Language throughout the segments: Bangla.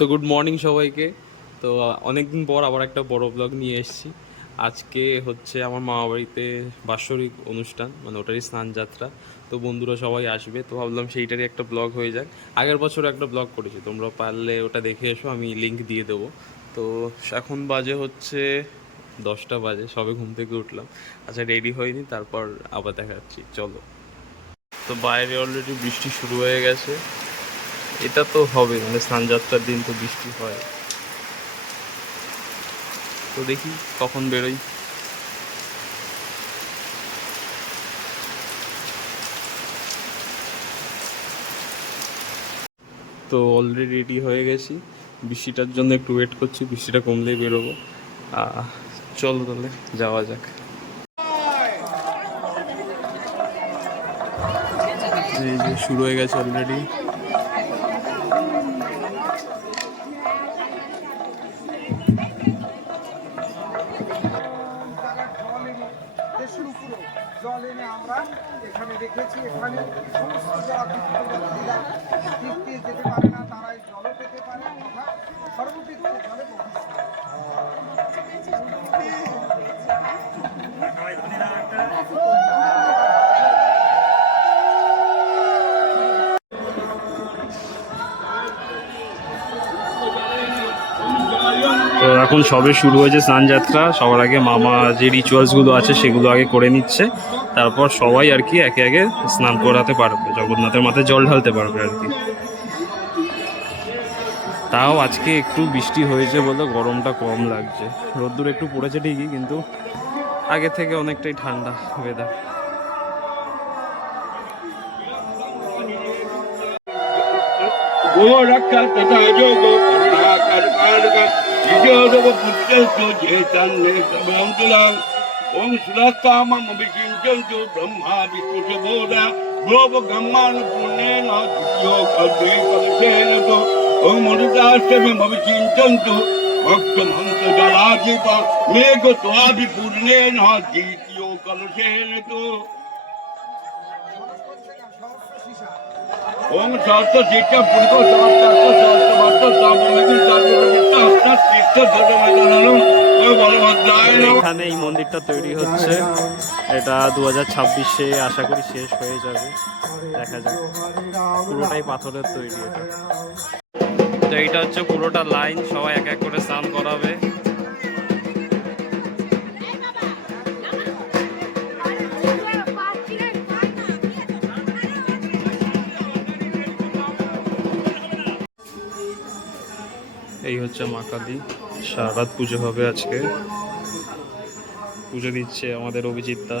তো গুড মর্নিং সবাইকে। তো অনেকদিন পর আবার একটা বড় ব্লগ নিয়ে এসেছি। আজকে হচ্ছে আমার মামা বাড়িতে বাৎসরিক অনুষ্ঠান মানে ওটারই স্নান যাত্রা। তো বন্ধুরা সবাই আসবে, তো ভাবলাম সেইটারই একটা ব্লগ হয়ে যাক। আগের বছর একটা ব্লগ করেছি, তোমরা পারলে ওটা দেখে এসো, আমি লিংক দিয়ে দেবো। তো এখন বাজে হচ্ছে দশটা বাজে, সবে ঘুম থেকে উঠলাম। আচ্ছা রেডি হয়নি, তারপর আবার দেখাচ্ছি, চলো। তো বাইরে অলরেডি বৃষ্টি শুরু হয়ে গেছে। এটা তো হবে মানে স্নানযাত্রার দিন তো বৃষ্টি হয়। তো দেখি কখন বেরোই। তো অলরেডি রেডি হয়ে গেছি। বৃষ্টিটার জন্য একটু ওয়েট করছি, বৃষ্টিটা কমলেই বেরোবো। চলো তাহলে, যাওয়া যাক। শুরু হয়ে গেছে অলরেডি দেশের উপরে জল এনে আমরা এখানে রেখেছি এখানে সমস্ত যারা যেতে পারে না তারা জলও পেতে পারে, অর্থাৎ সর্বদিক তো এখন সবে শুরু হয়েছে স্নানযাত্রা সবার আগে মামা যে রিচুয়ালসগুলো আছে সেগুলো আগে করে নিচ্ছে তারপর সবাই আর কি একে একে স্নান করাতে পারবে জগন্নাথের মাথায় জল ঢালতে পারবে আর কি তাও আজকে একটু বৃষ্টি হয়েছে বলে গরমটা কম লাগছে রোদ্দুর একটু পড়েছে ঠিকই কিন্তু আগে থেকে অনেকটাই ঠান্ডা ওয়েদার गोरक्षा तथा योगो करुणाकर कारक विजयोदव విజయోదవపుత్రస్సు చేతన్నేత్రభవంతులాం ఓం సుధాస్తామభిషించు బ్రహ్మా విష్ణుషబోధ గ్లోప బ్రహ్మాను పుణ్యేన ద్వితీయోకద్వైకలశేనతో ఓం మరుతాష్టమిమభిషించు భక్తమంతజలాధిప మేఘ స్వాభిపూర్ణేన ద్వితీయోకలశేనతో ওং সহস্র এখানে এই মন্দিরটা তৈরি হচ্ছে। এটা দু হাজার ছাব্বিশে আশা করি শেষ হয়ে যাবে। দেখা যাক। পুরোটাই পাথরের তৈরি এটা। তো এইটা হচ্ছে পুরোটা লাইন। সবাই এক এক করে স্নান করাবে। হচ্ছে মা কালী। সারারাত পুজো হবে আজকে। পুজো দিচ্ছে আমাদের অভিজিৎ দা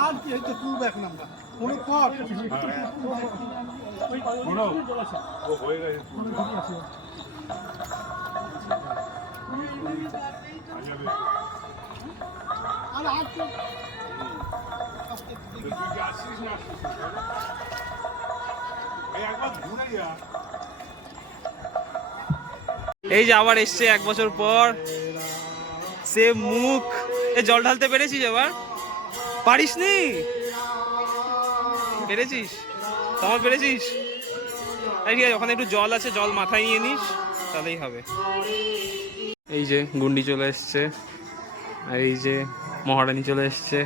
আর কি পূর্ব এক নাম্বার কোনো কট আর আর তো এই যে আবার এসছে এক বছর পর। সে মুখ। এ জল ঢালতে পেরেছিস এবার? পারিস নি পেরেছিস? তোমার পেরেছিস? ঠিক আছে ওখানে একটু জল আছে জল মাথায় নিয়ে নিস তাহলেই হবে। এই যে গুন্ডি চলে এসছে। আর এই যে মহারানী চলে এসছে।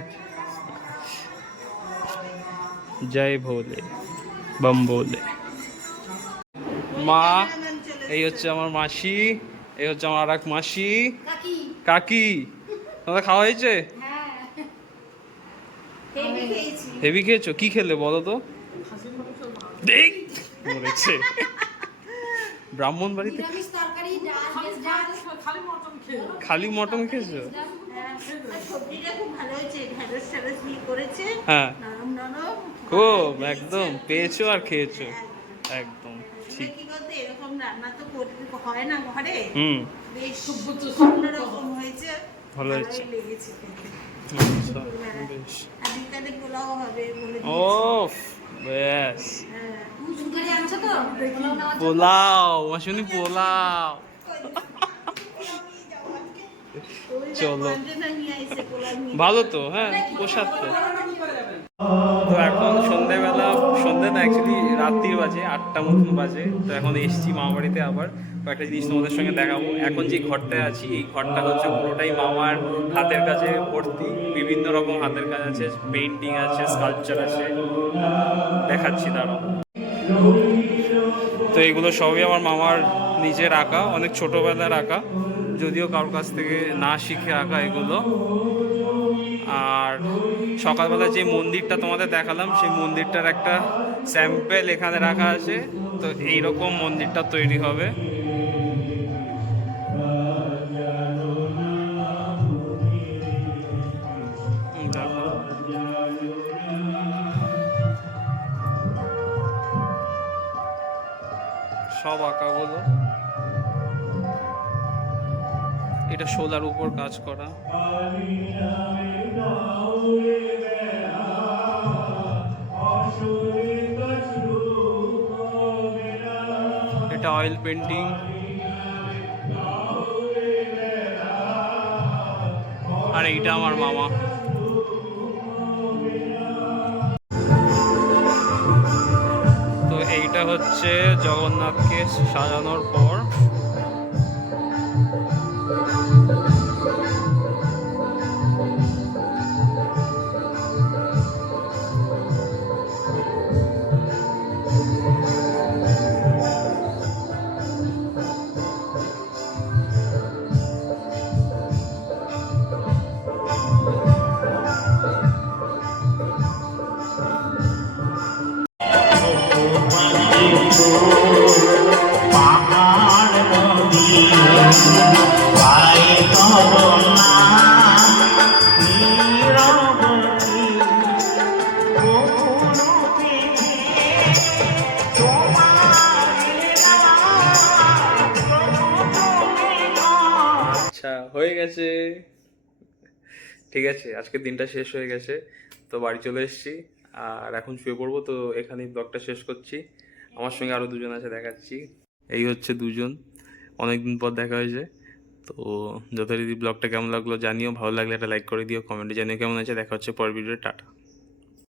জয় ভোলে বম ভোলে। মা এই হচ্ছে আমার মাসি এই হচ্ছে আমার আর এক মাসি কাকি। তোমাদের খাওয়া হয়েছে? হেভি খেয়েছো। কি খেলে বলো তো? দেখ! মরেছে। ব্রাহ্মণ বাড়িতে খালি মটন খেয়েছো? হ্যাঁ। খুব একদম। পেয়েছ আর খেয়েছো। একদম। ঠিক। এরকম রান্না তো হয় না ঘরে। হুম। বেশ অন্যরকম হয়েছে। ভালো হয়েছে। আচ্ছা, বেশ পোলাও ও ব্যাস হ্যাঁ। পোলাও পোলাও চলো। ভালো তো হ্যাঁ পোশাক তো তো এখন সন্ধেবেলা, সন্ধে না অ্যাকচুয়ালি রাত্রির বাজে, আটটা মতন বাজে। তো এখন এসছি মামা বাড়িতে আবার। কয়েকটা জিনিস তোমাদের সঙ্গে দেখাবো। এখন যে ঘরটায় আছি, এই ঘরটা হচ্ছে পুরোটাই মামার হাতের কাছে ভর্তি। বিভিন্ন রকম হাতের কাজ আছে পেন্টিং আছে স্কাল্পচার আছে। দেখাচ্ছি, দাঁড়াও। তো এগুলো সবই আমার মামার নিজের আঁকা, অনেক ছোটোবেলার আঁকা। যদিও কারোর কাছ থেকে না শিখে আঁকা এগুলো। সকালবেলা যে মন্দিরটা তোমাদের দেখালাম, সেই মন্দিরটার একটা স্যাম্পেল এখানে রাখা আছে। তো এইরকম মন্দিরটা তৈরি হবে। সব আঁকাগুলো এটা শোলার উপর কাজ করা। অয়েল পেন্টিং আর এইটা আমার মামা। তো এইটা হচ্ছে জগন্নাথকে সাজানোর পর। হয়ে গেছে। ঠিক আছে, আজকের দিনটা শেষ হয়ে গেছে। তো বাড়ি চলে এসেছি, আর এখন শুয়ে পড়ব, তো এখানেই ব্লগটা শেষ করছি। আমার সঙ্গে আরও দুজন আছে, দেখাচ্ছি। এই হচ্ছে দুজন। অনেকদিন পর দেখা হয়েছে। তো যথারীতি ব্লগটা কেমন লাগল জানিও, ভালো লাগলে একটা লাইক করে দিও কমেন্টে জানিও কেমন আছে দেখা হচ্ছে পরের ভিডিও টাটা।